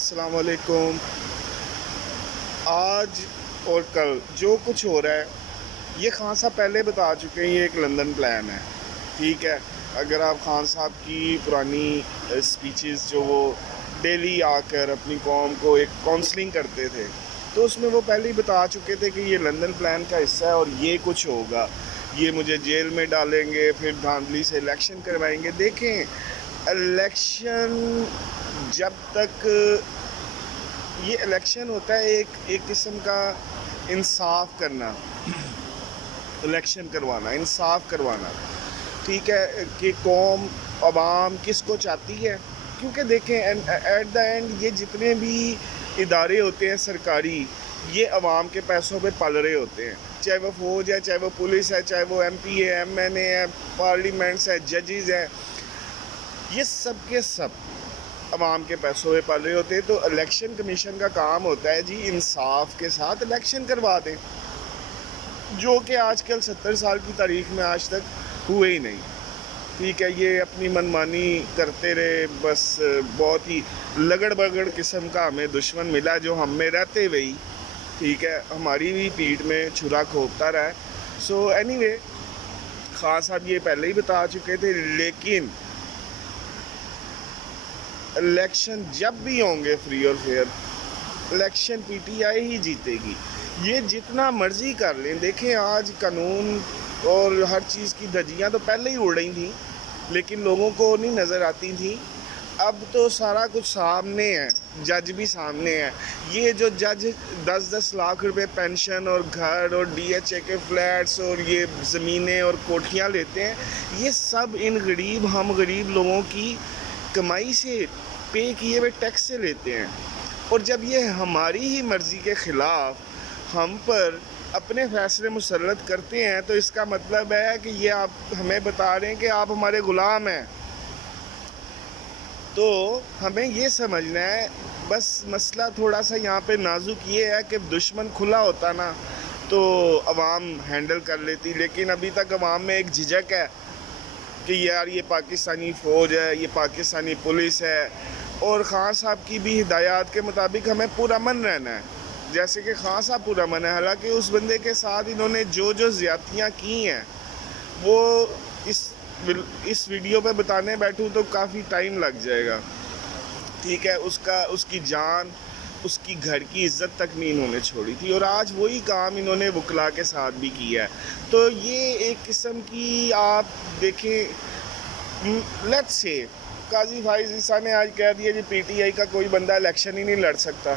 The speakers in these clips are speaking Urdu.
السلام علیکم۔ آج اور کل جو کچھ ہو رہا ہے یہ خان صاحب پہلے بتا چکے ہیں، یہ ایک لندن پلان ہے، ٹھیک ہے۔ اگر آپ خان صاحب کی پرانی سپیچز جو وہ ڈیلی آ کر اپنی قوم کو ایک کاؤنسلنگ کرتے تھے تو اس میں وہ پہلے ہی بتا چکے تھے کہ یہ لندن پلان کا حصہ ہے اور یہ کچھ ہوگا، یہ مجھے جیل میں ڈالیں گے، پھر دھاندلی سے الیکشن کروائیں گے۔ دیکھیں، الیکشن جب تک یہ الیکشن ہوتا ہے ایک قسم کا انصاف کرنا، الیکشن کروانا، انصاف کروانا، ٹھیک ہے، کہ قوم عوام کس کو چاہتی ہے۔ کیونکہ دیکھیں ایٹ دا اینڈ یہ جتنے بھی ادارے ہوتے ہیں سرکاری، یہ عوام کے پیسوں پہ پل رہے ہوتے ہیں، چاہے وہ فوج ہے، چاہے وہ پولیس ہے، چاہے وہ ایم پی ہے، ایم این اے ہے، پارلیمنٹس ہے، ججز ہیں، یہ سب کے سب عوام کے پیسوں پہ پل رہے ہوتے ہیں۔ تو الیکشن کمیشن کا کام ہوتا ہے جی انصاف کے ساتھ الیکشن کروا دیں، جو کہ آج کل 70 سال کی تاریخ میں آج تک ہوئے ہی نہیں، ٹھیک ہے۔ یہ اپنی منمانی کرتے رہے، بس بہت ہی لگڑ بگڑ قسم کا ہمیں دشمن ملا جو ہم میں رہتے ہوئے ہی، ٹھیک ہے، ہماری بھی پیٹھ میں چھرا کھوپتا رہا ہے۔ سو اینی وے، خان صاحب یہ پہلے ہی بتا چکے تھے، لیکن الیکشن جب بھی ہوں گے فری اور fair, election P T I ہی جیتے گی، یہ جتنا مرضی کر لیں۔ دیکھیں آج قانون اور ہر چیز کی دھجیاں تو پہلے ہی اڑ رہی تھیں لیکن لوگوں کو نہیں نظر آتی تھیں، اب تو سارا کچھ سامنے ہے، جج بھی سامنے ہے۔ یہ جو جج 10-10 لاکھ روپے پینشن اور گھر اور ڈی ایچ اے کے فلیٹس اور یہ زمینیں اور کوٹھیاں لیتے ہیں، یہ سب ان ہم غریب لوگوں کی کمائی سے، پے کیے ہوئے ٹیکس سے لیتے ہیں۔ اور جب یہ ہماری ہی مرضی کے خلاف ہم پر اپنے فیصلے مسلط کرتے ہیں تو اس کا مطلب ہے کہ یہ آپ ہمیں بتا رہے ہیں کہ آپ ہمارے غلام ہیں۔ تو ہمیں یہ سمجھنا ہے، بس مسئلہ تھوڑا سا یہاں پہ نازک یہ ہے کہ دشمن کھلا ہوتا نا تو عوام ہینڈل کر لیتی، لیکن ابھی تک عوام میں ایک جھجک ہے کہ یار یہ پاکستانی فوج ہے، یہ پاکستانی پولیس ہے، اور خان صاحب کی بھی ہدایات کے مطابق ہمیں پرامن رہنا ہے، جیسے کہ خان صاحب پرامن ہے۔ حالانکہ اس بندے کے ساتھ انہوں نے جو زیادتیاں کی ہیں وہ اس ویڈیو پہ بتانے بیٹھوں تو کافی ٹائم لگ جائے گا، ٹھیک ہے۔ اس کی جان، اس کی گھر کی عزت تک نہیں انہوں نے چھوڑی تھی، اور آج وہی کام انہوں نے وکلا کے ساتھ بھی کیا ہے۔ تو یہ ایک قسم کی آپ دیکھیں، لیٹس سے قاضی فائز عیسیٰ نے آج کہہ دیا جی پی ٹی آئی کا کوئی بندہ الیکشن ہی نہیں لڑ سکتا۔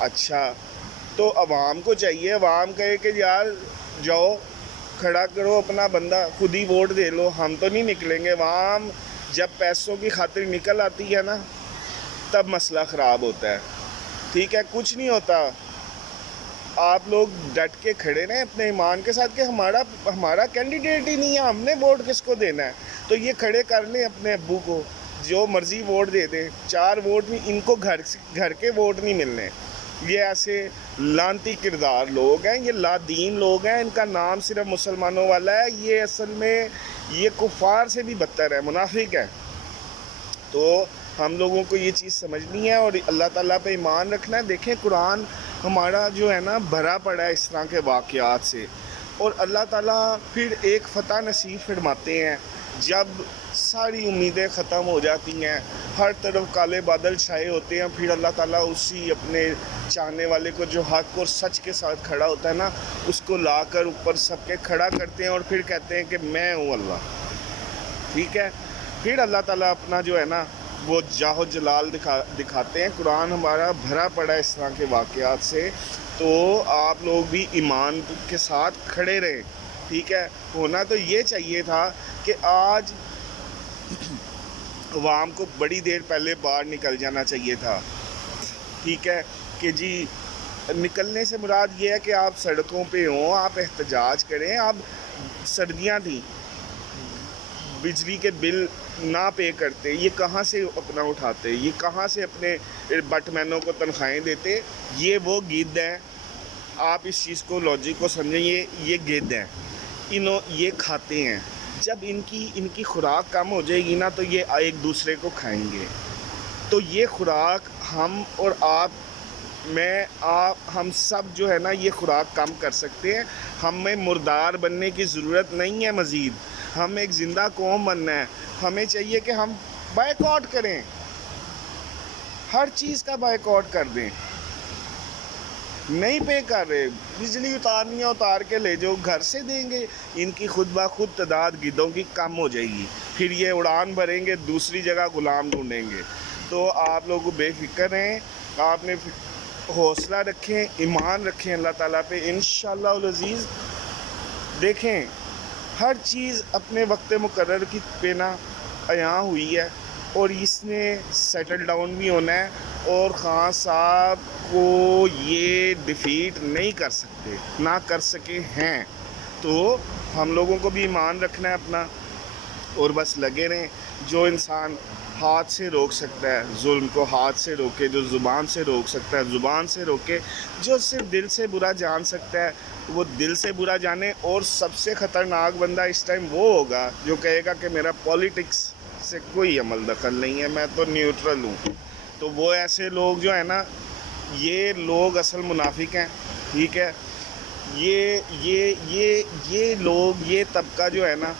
اچھا، تو عوام کو چاہیے، عوام کہے کہ یار جاؤ کھڑا کرو اپنا بندہ، خود ہی ووٹ دے لو، ہم تو نہیں نکلیں گے۔ عوام جب پیسوں کی خاطر نکل آتی ہے نا تب مسئلہ خراب ہوتا ہے، ٹھیک ہے۔ کچھ نہیں ہوتا، آپ لوگ ڈٹ کے کھڑے رہیں اپنے ایمان کے ساتھ کہ ہمارا کینڈیڈیٹ ہی نہیں ہے، ہم نے ووٹ کس کو دینا ہے، تو یہ کھڑے کر لیں اپنے ابو کو، جو مرضی ووٹ دے دیں، 4 ووٹ بھی ان کو گھر کے ووٹ نہیں ملنے۔ یہ ایسے لانتی کردار لوگ ہیں، یہ لادین لوگ ہیں، ان کا نام صرف مسلمانوں والا ہے، یہ اصل میں یہ کفار سے بھی بدتر ہے، منافق ہے۔ تو ہم لوگوں کو یہ چیز سمجھنی ہے اور اللہ تعالیٰ پہ ایمان رکھنا ہے۔ دیکھیں قرآن ہمارا جو ہے نا بھرا پڑا ہے اس طرح کے واقعات سے، اور اللہ تعالیٰ پھر ایک فتح نصیب فرماتے ہیں جب ساری امیدیں ختم ہو جاتی ہیں، ہر طرف کالے بادل چھائے ہوتے ہیں، پھر اللہ تعالیٰ اسی اپنے چاہنے والے کو جو حق اور سچ کے ساتھ کھڑا ہوتا ہے نا اس کو لا کر اوپر سب کے کھڑا کرتے ہیں اور پھر کہتے ہیں کہ میں ہوں اللہ، ٹھیک ہے۔ پھر اللہ تعالیٰ اپنا جو ہے نا وہ جاہ و جلال دکھاتے ہیں۔ قرآن ہمارا بھرا پڑا ہے اس طرح کے واقعات سے، تو آپ لوگ بھی ایمان کے ساتھ کھڑے رہیں، ٹھیک ہے۔ ہونا تو یہ چاہیے تھا کہ آج عوام کو بڑی دیر پہلے باہر نکل جانا چاہیے تھا، ٹھیک ہے، کہ جی نکلنے سے مراد یہ ہے کہ آپ سڑکوں پہ ہوں، آپ احتجاج کریں۔ اب سردیاں تھیں، بجلی کے بل نہ پے کرتے، یہ کہاں سے اپنا اٹھاتے، یہ کہاں سے اپنے بٹ مینوں کو تنخواہیں دیتے؟ یہ وہ گید ہیں، آپ اس چیز کو لاجک کو سمجھیں، یہ گید ہیں، یہ کھاتے ہیں۔ جب ان کی خوراک کم ہو جائے گی نا تو یہ ایک دوسرے کو کھائیں گے، تو یہ خوراک ہم اور ہم سب جو ہے نا یہ خوراک کم کر سکتے ہیں. ہمیں مردار بننے کی ضرورت نہیں ہے مزید. ہم ایک زندہ قوم بننا ہے. ہمیں چاہیے کہ ہم بائیکاٹ کریں, ہر چیز کا بائیکاٹ کر دیں. نہیں پے کر رہے, بجلی اتارنی ہے اتار کے لے جاؤ, گھر سے دیں گے. ان کی خود بخود تعداد گدوں کی کم ہو جائے گی. پھر یہ اڑان بھریں گے, دوسری جگہ غلام ڈھونڈیں گے. تو آپ لوگ بے فکر رہیں, آپ نے حوصلہ رکھیں, ایمان رکھیں اللہ تعالیٰ پہ. انشاءاللہ العزیز دیکھیں ہر چیز اپنے وقت مقرر کی پینا عیاں ہوئی ہے, اور اس نے سیٹل ڈاؤن بھی ہونا ہے. اور خان صاحب کو یہ ڈیفیٹ نہیں کر سکتے, نہ کر سکے ہیں. تو ہم لوگوں کو بھی ایمان رکھنا ہے اپنا, اور بس لگے رہیں. جو انسان ہاتھ سے روک سکتا ہے ظلم کو, ہاتھ سے روکے. جو زبان سے روک سکتا ہے زبان سے روکے. جو صرف دل سے برا جان سکتا ہے وہ دل سے برا جانے. اور سب سے خطرناک بندہ اس ٹائم وہ ہوگا جو کہے گا کہ میرا پولیٹکس سے کوئی عمل دخل نہیں ہے, میں تو نیوٹرل ہوں. تو وہ ایسے لوگ جو ہے نا, یہ لوگ اصل منافق ہیں. ٹھیک ہے, یہ لوگ, یہ طبقہ جو ہے نا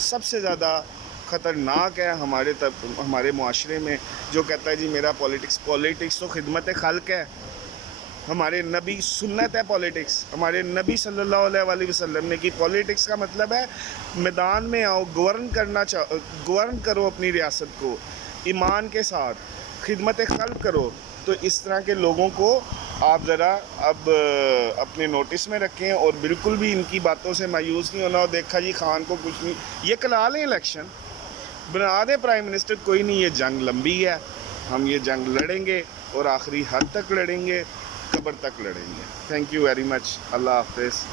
سب سے زیادہ خطرناک ہے ہمارے معاشرے میں, جو کہتا ہے جی میرا پولیٹکس تو خدمت خلق ہے. ہمارے نبی سنت ہے پولیٹکس. ہمارے نبی صلی اللہ علیہ وآلہ وسلم نے کی پولیٹکس کا مطلب ہے میدان میں آؤ, گورن کرو اپنی ریاست کو ایمان کے ساتھ, خدمت خلق کرو. تو اس طرح کے لوگوں کو آپ ذرا اب اپنے نوٹس میں رکھیں, اور بالکل بھی ان کی باتوں سے مایوس نہیں ہونا. اور دیکھا جی خان کو کچھ نہیں, یہ کلا لیں الیکشن, بنا دیں پرائم منسٹر, کوئی نہیں. یہ جنگ لمبی ہے, ہم یہ جنگ لڑیں گے اور آخری حد تک لڑیں گے, قبر تک لڑیں گے. Thank you very much. اللہ حافظ.